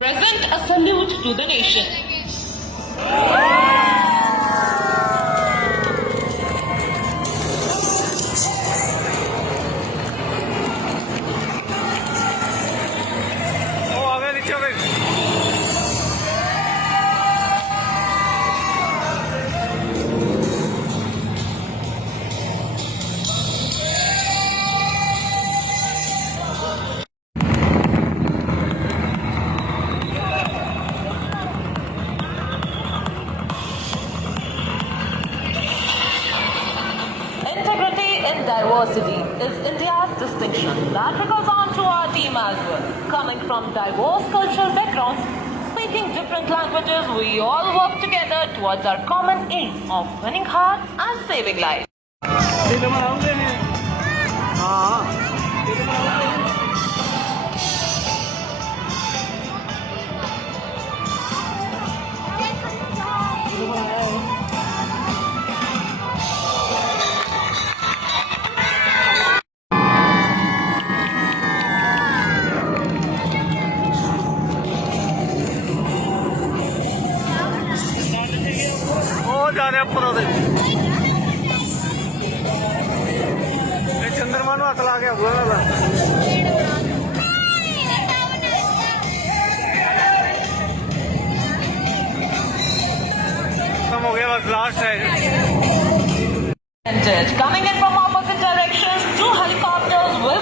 Present a salute to the nation. Integrity in diversity is India's distinction. That trickles on to our team as well. Coming from diverse cultural backgrounds, speaking different languages, we all work together towards our common aim of winning hearts and saving lives. ਜਾ ਰਿਹਾ ਉੱਪਰ ਉਹਦੇ ਇਹ ਚੰਦਰਮਾ ਨੂੰ ਹੱਥ ਲਾ ਕੇ ਆਊਗਾ ਨਾ ਖਤਮ ਹੋ ਗਿਆ ਬਸ ਲਾਸਟ ਹੈ Coming in from opposite directions, two helicopters will